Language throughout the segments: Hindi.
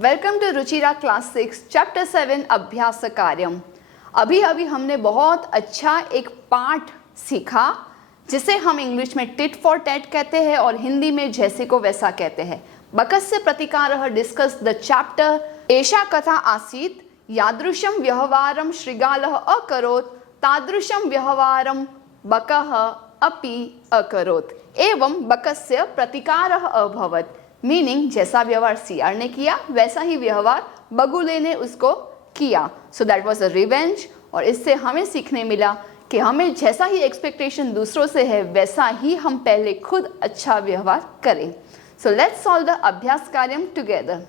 Welcome to Ruchira class 6 chapter 7 अभ्यास कार्यम। अभी हमने बहुत अच्छा एक पाठ सीखा जिसे हम इंग्लिश में टिट फॉर टैट कहते हैं और हिंदी में जैसे को वैसा कहते हैं। बकस्य प्रतिकारः डिस्कस द चैप्टर एषा कथा आसीत् यादृशं व्यवहारं शृगालः अकरोत् तादृशं व्यवहारं बकः अपि अकरोत् एवं बकस्य प्रतिकारः अभवत्। मीनिंग जैसा व्यवहार सियार ने किया वैसा ही व्यवहार बगुले ने उसको किया। So that was a revenge. और इससे हमें सीखने मिला कि हमें जैसा ही एक्सपेक्टेशन दूसरों से है वैसा ही हम पहले खुद अच्छा व्यवहार करें। सो लेट्स सॉल्व द अभ्यास कार्यम टुगेदर।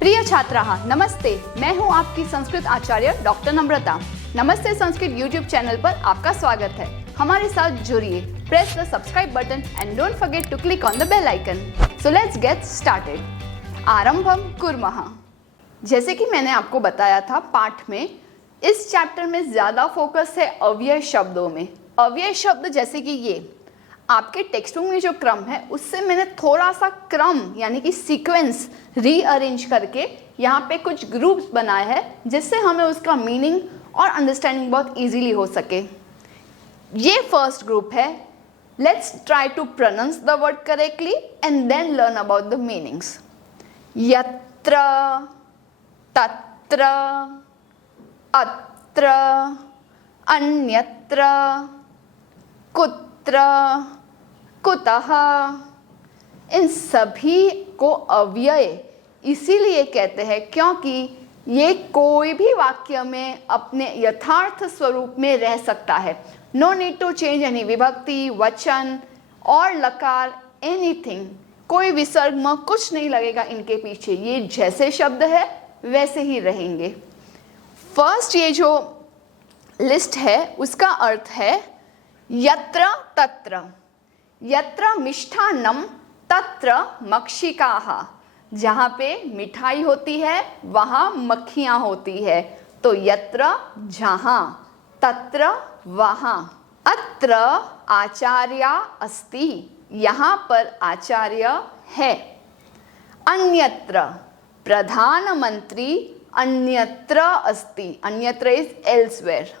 प्रिय छात्राः नमस्ते, मैं हूं आपकी संस्कृत आचार्य डॉक्टर नम्रता। नमस्ते संस्कृत यूट्यूब चैनल पर आपका स्वागत है। हमारे साथ जुड़िए, press the subscribe button and don't forget to click on the bell icon. So let's get started. आरंभम कुर्मः। जैसे कि मैंने आपको बताया था पाठ में, इस चैप्टर में ज़्यादा फोकस है अव्यय शब्दों में। अव्यय शब्द जैसे कि ये आपके टेक्स्ट बुक में जो क्रम है उससे मैंने थोड़ा सा क्रम यानी कि सीक्वेंस रीअरेंज करके यहाँ पे कुछ ग्रुप्स बनाए हैं जिससे हमें उसका मीनिंग और अंडरस्टैंडिंग बहुत इजीली हो सके। ये फर्स्ट ग्रुप है। Let's try to pronounce the word correctly and then learn about the meanings. यत्र, तत्र, अत्र, अन्यत्र, कुत्र, कुतः। इन सभी को अव्यय इसीलिए कहते हैं क्योंकि ये कोई भी वाक्य में अपने यथार्थ स्वरूप में रह सकता है। No need to change any विभक्ति, वचन और लकार, एनीथिंग। कोई विसर्ग में कुछ नहीं लगेगा इनके पीछे। ये जैसे शब्द है वैसे ही रहेंगे। फर्स्ट ये जो लिस्ट है उसका अर्थ है यत्र तत्र। यत्र मिष्ठान्नम तत्र मक्षिकाः। जहाँ पे मिठाई होती है वहाँ मक्खियाँ होती है। तो यत्र जहाँ, तत्र वहाँ। अत्र आचार्या अस्ति। यहाँ पर आचार्य है। अन्यत्र प्रधानमंत्री अन्यत्र अस्ति। अन्यत्र इज एल्सवेयर।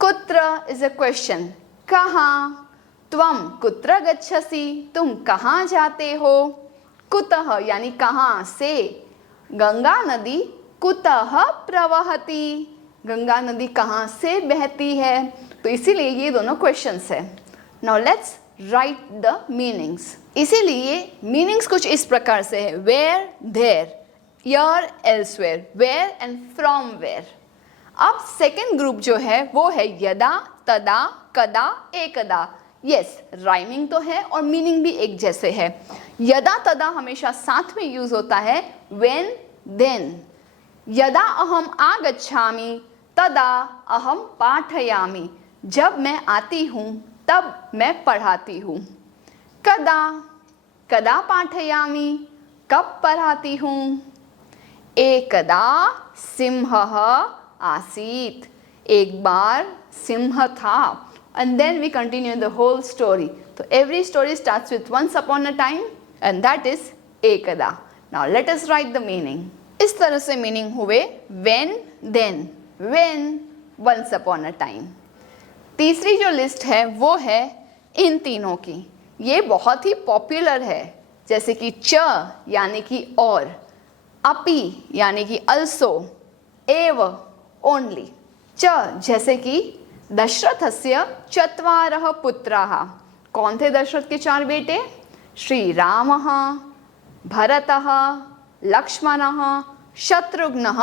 कुत्र इज अ क्वेश्चन, कहाँ। त्वं कुत्र गच्छसि, तुम कहाँ जाते हो। कुतः यानी कहाँ से। गंगा नदी कुतः प्रवहति। गंगा नदी कहाँ से बहती है। तो इसीलिए ये दोनों क्वेश्चंस है। Now let's write the meanings. इसीलिए मीनिंग्स कुछ इस प्रकार से है। Where, there, here, elsewhere, where and from where. अब सेकेंड ग्रुप जो है वो है यदा, तदा, कदा, एकदा। यस, राइमिंग तो है और मीनिंग भी एक जैसे है। यदा तदा हमेशा साथ में यूज होता है। When, then. यदा अहम आगच्छामि तदा अहम पाठयामि। जब मैं आती हूँ तब मैं पढ़ाती हूँ। कदा, कदा पाठयामि, कब पढ़ाती हूँ। एकदा सिंहः आसीत्। एक बार सिंह था। And then we continue the whole story. So every story starts with once upon a time and that is ekada. Now let us write the meaning. इस तरह से मीनिंग हुए when, then, when, once upon a time. तीसरी जो लिस्ट है वो है इन तीनों की। ये बहुत ही पॉपुलर है, जैसे कि च यानी कि और, अपि यानी कि also, एव ओनली। च जैसे कि दशरथस्य चत्वारः पुत्राः। कौन थे दशरथ के 4 बेटे। श्री रामः, भरतः, लक्ष्मणः, शत्रुघ्नः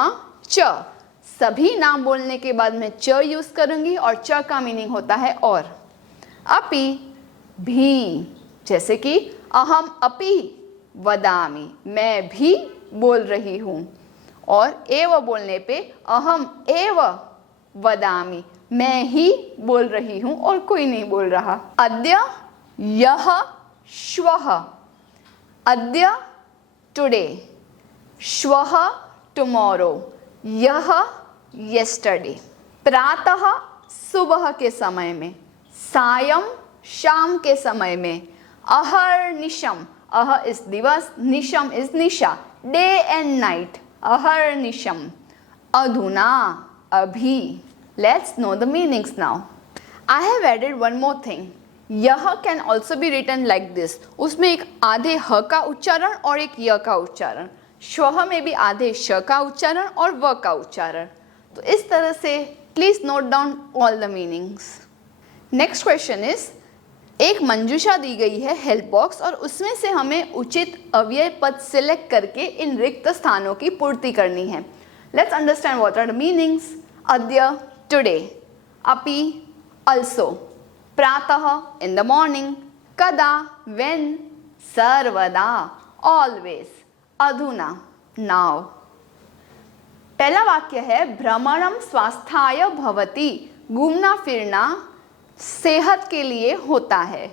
च। सभी नाम बोलने के बाद मैं च यूज करूंगी और च का मीनिंग होता है और। अपि भी, जैसे कि अहम अपि वदामि, मैं भी बोल रही हूँ। और एव बोलने पे अहम एव वदामि, मैं ही बोल रही हूँ और कोई नहीं बोल रहा। अद्य, यह, श्वः। अद्य टुडे, श्वः टुमारो, यह येस्टरडे। प्रातः सुबह के समय में, सायं शाम के समय में। अहर्निशम, अह इज दिवस, निशम इज निशा, डे एंड नाइट, अहर्निशम। अधुना, अभी। Let's know the meanings now. I have added one more thing, यह can also be written like this. उसमें एक आधे ह का उच्चारण और एक य का उच्चारण, श्वः में भी आधे श का उच्चारण और व का उच्चारण। तो इस तरह से please note down all the meanings. Next question is, एक मंजूषा दी गई है हेल्प बॉक्स और उसमें से हमें उचित अव्यय पद सिलेक्ट करके इन रिक्त स्थानों की पूर्ति करनी है। Let's understand what are the meanings. अद्य, टुडे, अपि, also, प्रातः, in the morning, कदा, when, सर्वदा, always, अधुना, now। पहला वाक्य है भ्रमणम स्वास्थ्याय भवति, घूमना फिरना सेहत के लिए होता है।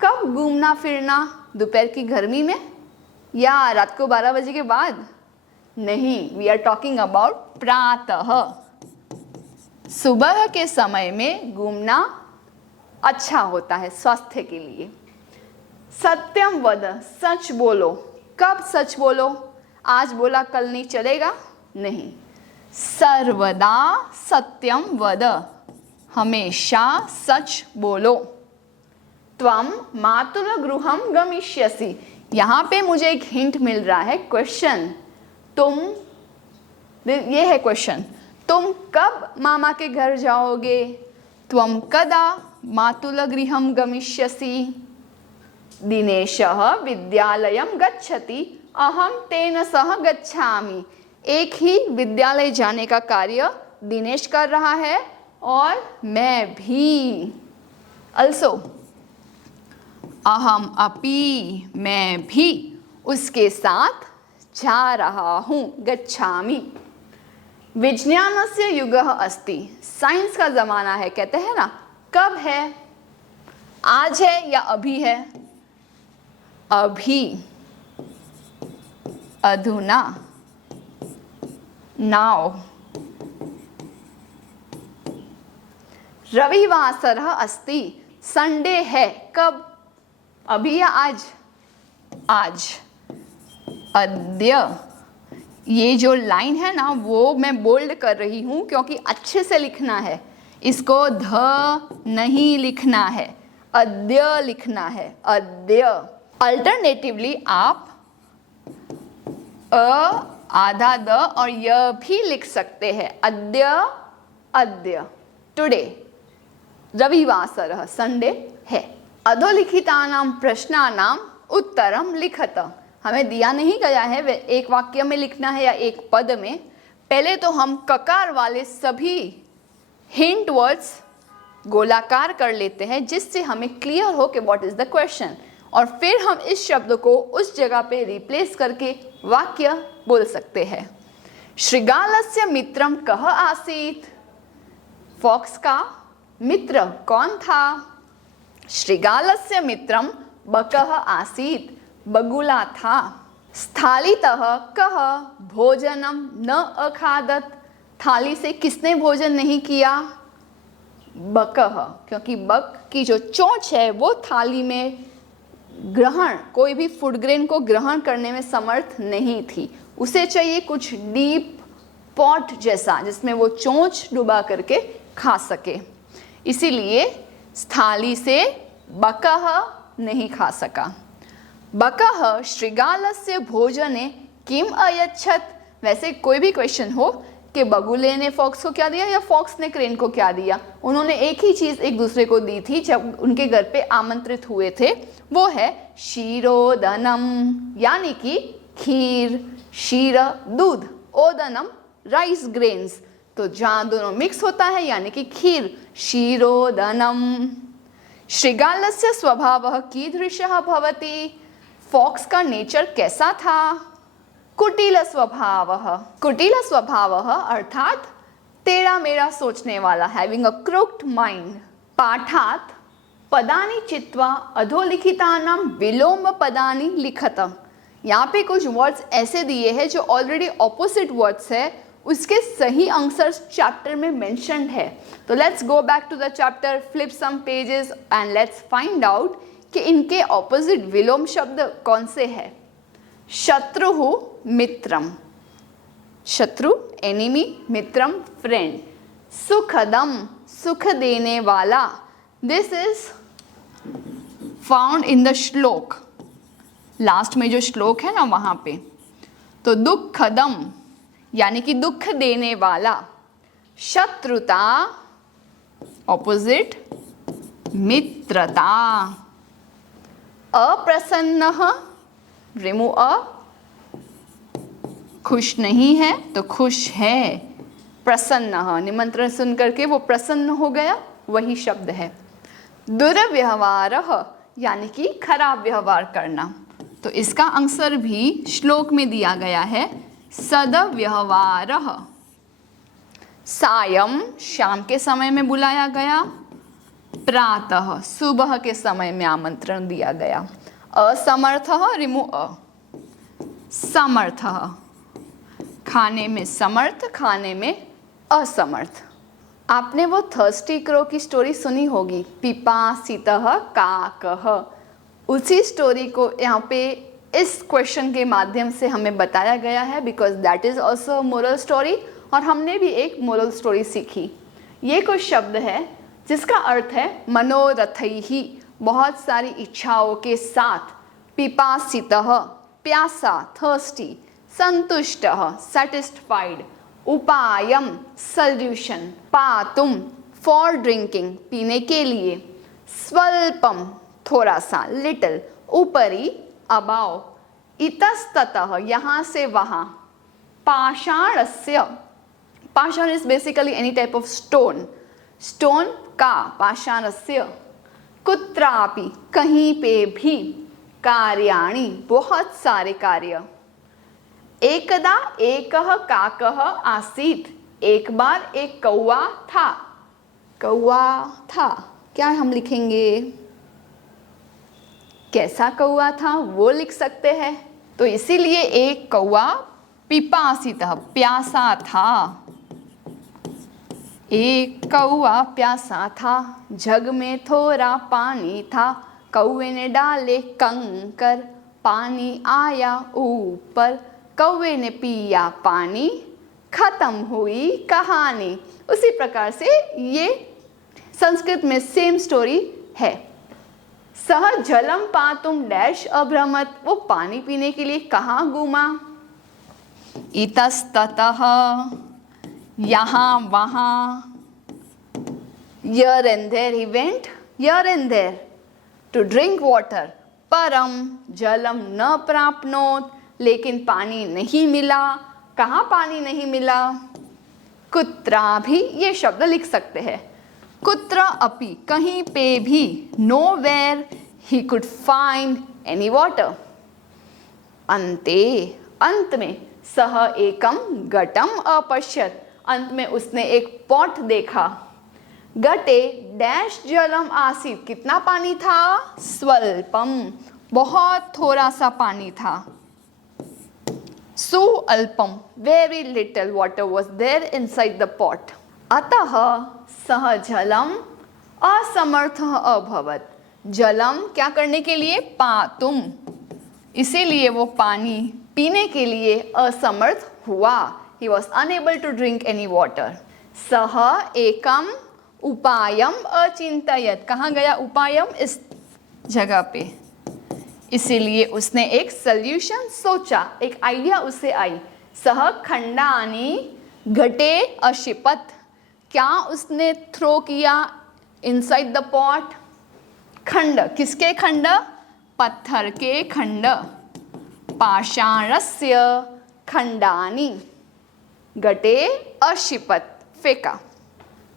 कब घूमना फिरना? दोपहर की गर्मी में या रात को 12 बजे के बाद? नहीं, वी आर टॉकिंग अबाउट प्रातः, सुबह के समय में घूमना अच्छा होता है स्वास्थ्य के लिए। सत्यम वद, सच बोलो। कब सच बोलो? आज बोला कल नहीं चलेगा? नहीं। सर्वदा सत्यम वद, हमेशा सच बोलो। त्वम मातुलगृहम गमिष्यसि, यहाँ पे मुझे एक हिंट मिल रहा है, क्वेश्चन। तुम, ये है क्वेश्चन, तुम कब मामा के घर जाओगे? त्वम कदा मातुलगृहम गमिष्यसि? दिनेशः विद्यालयं गच्छति, अहम तेन सह गच्छामि। एक ही विद्यालय जाने का कार्य दिनेश कर रहा है और मैं भी। also, अहम अपि, मैं भी उसके साथ जा रहा हूँ, गच्छामि। विज्ञानस्य युगः अस्ति, साइंस का ज़माना है, कहते हैं ना। कब है? आज है या अभी है? अभी, अधुना, नाउ। रविवासरः अस्ति, संडे है। कब? अभी या आज? आज। अद्य, ये जो लाइन है ना वो मैं बोल्ड कर रही हूँ क्योंकि अच्छे से लिखना है, इसको ध नहीं लिखना है, अद्य लिखना है, अद्य। अल्टरनेटिवली आप आधा द और य भी लिख सकते हैं, अद्य, अद्य, टुडे। रविवासरः, संडे है। अधोलिखितानां प्रश्नानां उत्तरं लिखत, हमें दिया नहीं गया है वे एक वाक्य में लिखना है या एक पद में। पहले तो हम ककार वाले सभी हिंट वर्ड्स गोलाकार कर लेते हैं जिससे हमें क्लियर हो कि व्हाट इज द क्वेश्चन, और फिर हम इस शब्द को उस जगह पे रिप्लेस करके वाक्य बोल सकते हैं। श्रृगालस्य मित्रम कः आसीत्? फॉक्स का मित्र कौन था? श्रृगालस्य मित्रम बकः आसीत्, बगुला था। स्थालीतः कः भोजनम न अखादत्? थाली से किसने भोजन नहीं किया? बकः, क्योंकि बक की जो चोंच है वो थाली में ग्रहण, कोई भी फूड ग्रेन को ग्रहण करने में समर्थ नहीं थी, उसे चाहिए कुछ डीप पॉट जैसा जिसमें वो चोंच डुबा करके खा सके, इसीलिए थाली से बकः नहीं खा सका। बकः श्रृगालस्य भोजने किम अयच्छत्? वैसे कोई भी क्वेश्चन हो कि बगुले ने फॉक्स को क्या दिया या फॉक्स ने क्रेन को क्या दिया, उन्होंने एक ही चीज़ एक दूसरे को दी थी जब उनके घर पे आमंत्रित हुए थे, वो है क्षीरोदनम, यानी कि खीर। क्षीर दूध, ओदनम राइस ग्रेन्स, तो जहाँ दोनों मिक्स होता है यानी कि खीर, क्षीरोदनम। श्रृगालस्य स्वभावः कीदृशः भवति? फॉक्स का नेचर कैसा था? कुटिल स्वभावः। कुटिल स्वभावः अर्थात टेढ़ा मेढ़ा सोचने वाला, हैविंग अ क्रुक्ड माइंड। पाठात् पदानि चित्वा अधोलिखितानां विलोम पदानि लिखत। यहाँ पे कुछ वर्ड्स ऐसे दिए हैं जो ऑलरेडी ऑपोजिट वर्ड्स है, उसके सही आंसर चैप्टर में मेंशन्ड है। तो let's go back to the chapter, flip some pages and let's find out कि इनके ऑपोजिट विलोम शब्द कौन से हैं। शत्रु मित्रम, शत्रु एनिमी, मित्रम फ्रेंड। सुखदम सुख देने वाला, this is found in the श्लोक, लास्ट में जो श्लोक है ना वहां पे। तो दुखदम यानी कि दुख देने वाला। शत्रुता ऑपोजिट मित्रता। अप्रसन्न रिमूव अ, खुश नहीं है तो खुश है। प्रसन्न निमंत्रण सुन करके वो प्रसन्न हो गया, वही शब्द है। दुर्व्यवहार यानी कि खराब व्यवहार करना, तो इसका आंसर भी श्लोक में दिया गया है, सद्व्यवहार। सायं शाम के समय में बुलाया गया, प्रातः सुबह के समय में आमंत्रण दिया गया। असमर्थ रिमूव अ, समर्थ खाने में समर्थ, खाने में असमर्थ। आपने वो थर्स्टी क्रो की स्टोरी सुनी होगी, पिपासितः काकः। उसी स्टोरी को यहाँ पे इस क्वेश्चन के माध्यम से हमें बताया गया है, because that is also moral story, और हमने भी एक मोरल स्टोरी सीखी। ये कुछ शब्द है जिसका अर्थ है मनोरथैहि, बहुत सारी इच्छाओं के साथ। पिपासितः प्यासा, थर्स्टी। संतुष्टः सेटिस्फाइड। उपायम सॉल्यूशन। पातुम फॉर ड्रिंकिंग, पीने के लिए। स्वल्पम थोड़ा सा, लिटिल। ऊपरी अबाव। इतस्ततः यहाँ से वहाँ। पाषाणस्य, पाषाण is basically any type of stone, stone का। पाषाणस्य। कुत्रापि कहीं पे भी। कार्याणि बहुत सारे कार्य। एकदा एकः काकः आसीत, एक बार एक कौवा था। कौवा था, क्या हम लिखेंगे? कैसा कौवा था वो लिख सकते हैं। तो इसीलिए एक कौवा पिपासितः प्यासा था। एक कौवा प्यासा था, जग में थोड़ा पानी था। कौवे ने डाले कंकर, पानी आया ऊपर। कौवे ने पिया पानी, खत्म हुई कहानी। उसी प्रकार से ये संस्कृत में सेम स्टोरी है। सह जलम पातुम डैश अभ्रमत, वो पानी पीने के लिए कहाँ घूमा। इतस्ततः यहाँ वहाँ। Here and there he went, here and there to drink water. परम जलम न प्राप्नोत, लेकिन पानी नहीं मिला। कहाँ पानी नहीं मिला? कुत्रा भी ये शब्द लिख सकते हैं। कुत्र अपि, कहीं पे भी। Nowhere he could find any water. अंते, अंत में। सह एकम घटम अपश्यत, अंत में उसने एक पॉट देखा। घटे डैश जलम आसीत, कितना पानी था? स्वल्पम, बहुत थोड़ा सा पानी था। सुअल्पम, very little water was there inside the pot. अतः सह जलम असमर्थः अभवत, जलम क्या करने के लिए? पातुम, इसीलिए वो पानी पीने के लिए असमर्थ हुआ। He was unable to drink any water. सह एकम उपायम अचिंतयत, कहाँ गया उपायम? इस जगह पे। इसीलिए उसने एक सल्यूशन सोचा, एक आइडिया उसे आई। सह खंडानी घटे अशिपत, क्या उसने थ्रो किया इनसाइड द पॉट? खंड, किसके खंड? पत्थर के खंड। पाषाणस्य खंडानी घटे अशिपत, फेंका।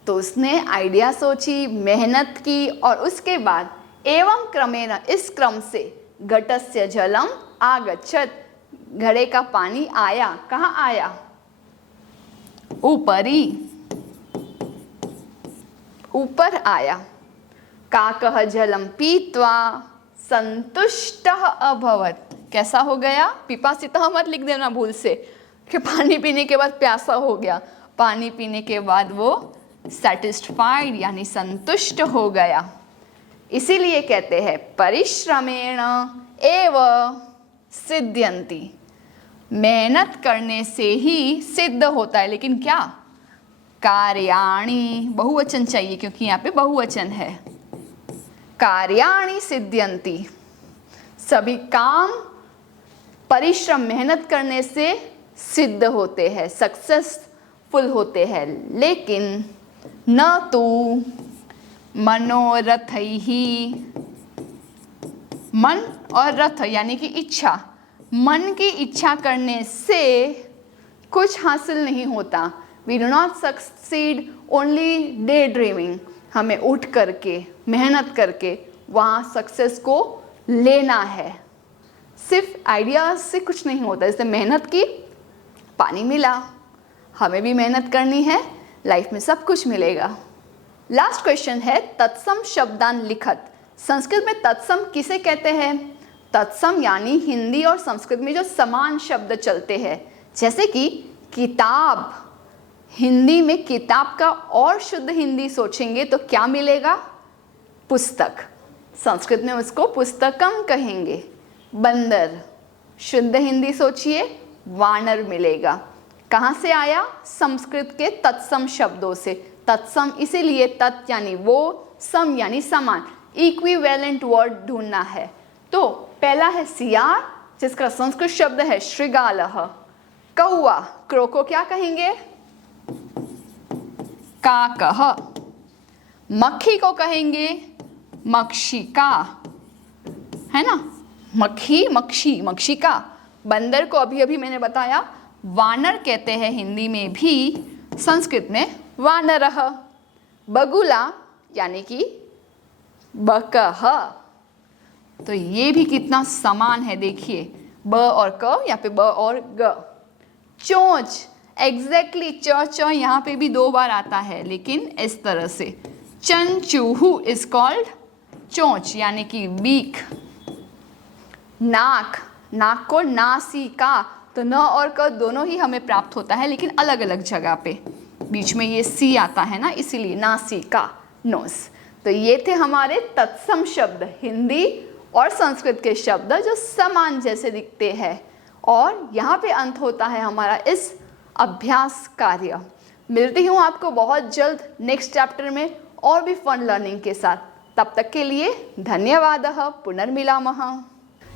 तो उसने आइडिया सोची, मेहनत की, और उसके बाद एवं क्रमेण, इस क्रम से, घटस्य जलम आगच्छत, घड़े का पानी आया। कहाँ आया? ऊपरी, ऊपर आया। काकः जलम पीत्वा संतुष्टः अभवत, कैसा हो गया? पिपासितः मत लिख देना भूल से। कि पानी पीने के बाद प्यासा हो गया, पानी पीने के बाद वो सेटिस्फाइड यानी संतुष्ट हो गया। इसीलिए कहते हैं परिश्रमेण एव सिद्ध्यन्ति, मेहनत करने से ही सिद्ध होता है। लेकिन क्या? कार्याणि, बहुवचन चाहिए क्योंकि यहाँ पे बहुवचन है। कार्याणि सिद्ध्यन्ति, सभी काम परिश्रम मेहनत करने से सिद्ध होते हैं, सक्सेसफुल होते हैं। लेकिन न तो मनोरथैहि, मन और रथ यानी कि इच्छा, मन की इच्छा करने से कुछ हासिल नहीं होता। We do not succeed only day dreaming, हमें उठ करके मेहनत करके वहाँ सक्सेस को लेना है। सिर्फ आइडियाज से कुछ नहीं होता। जैसे मेहनत की, पानी मिला, हमें भी मेहनत करनी है, लाइफ में सब कुछ मिलेगा। लास्ट क्वेश्चन है तत्सम शब्दान लिखत। संस्कृत में तत्सम किसे कहते हैं? तत्सम यानी हिंदी और संस्कृत में जो समान शब्द चलते हैं, जैसे कि किताब, हिंदी में किताब का और शुद्ध हिंदी सोचेंगे तो क्या मिलेगा? पुस्तक। संस्कृत में उसको पुस्तकम कहेंगे। बंदर, शुद्ध हिंदी सोचिए वानर मिलेगा। कहाँ से आया? संस्कृत के तत्सम शब्दों से। तत्सम इसीलिए, तत् यानी वो, सम यानी समान, इक्विवेलेंट वर्ड ढूंढना है। तो पहला है सियार, जिसका संस्कृत शब्द है श्रृगालः। कौआ, क्रो को क्या कहेंगे? काकः। मक्खी को कहेंगे मक्षिका, है ना? मक्खी, मक्षी, मक्षिका। बंदर को अभी अभी मैंने बताया वानर कहते हैं हिंदी में भी, संस्कृत में वानरः। बगुला यानी कि बकः। तो ये भी कितना समान है, देखिए ब और क, यहाँ पे ब और ग। चोंच, एग्जैक्टली च यहाँ पे भी 2 बार आता है, लेकिन इस तरह से। चंचूहू इज कॉल्ड चोंच यानी कि बीक। नाक, नाक को नासिका, तो न और क दोनों ही हमें प्राप्त होता है, लेकिन अलग अलग जगह पे। बीच में ये सी आता है ना, इसीलिए नासिका, नोज। तो ये थे हमारे तत्सम शब्द, हिंदी और संस्कृत के शब्द जो समान जैसे दिखते हैं। और यहाँ पे अंत होता है हमारा इस अभ्यास कार्य। मिलती हूँ आपको बहुत जल्द नेक्स्ट चैप्टर में और भी फन लर्निंग के साथ। तब तक के लिए धन्यवादः, पुनर्मिलामः।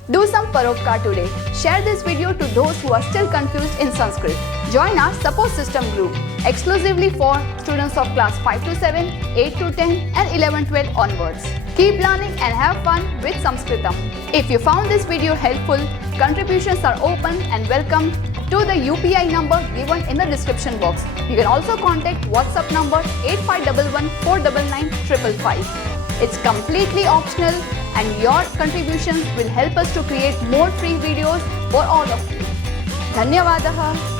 Do some paropkar today. Share this video to those who are still confused in Sanskrit. Join our support system group exclusively for students of class 5 to 7, 8 to 10 and 11-12 onwards. Keep learning and have fun with Sanskritam. If you found this video helpful, contributions are open and welcome to the UPI number given in the description box. You can also contact WhatsApp number 8511 499 555. It's completely optional and your contributions will help us to create more free videos for all of you. धन्यवादः।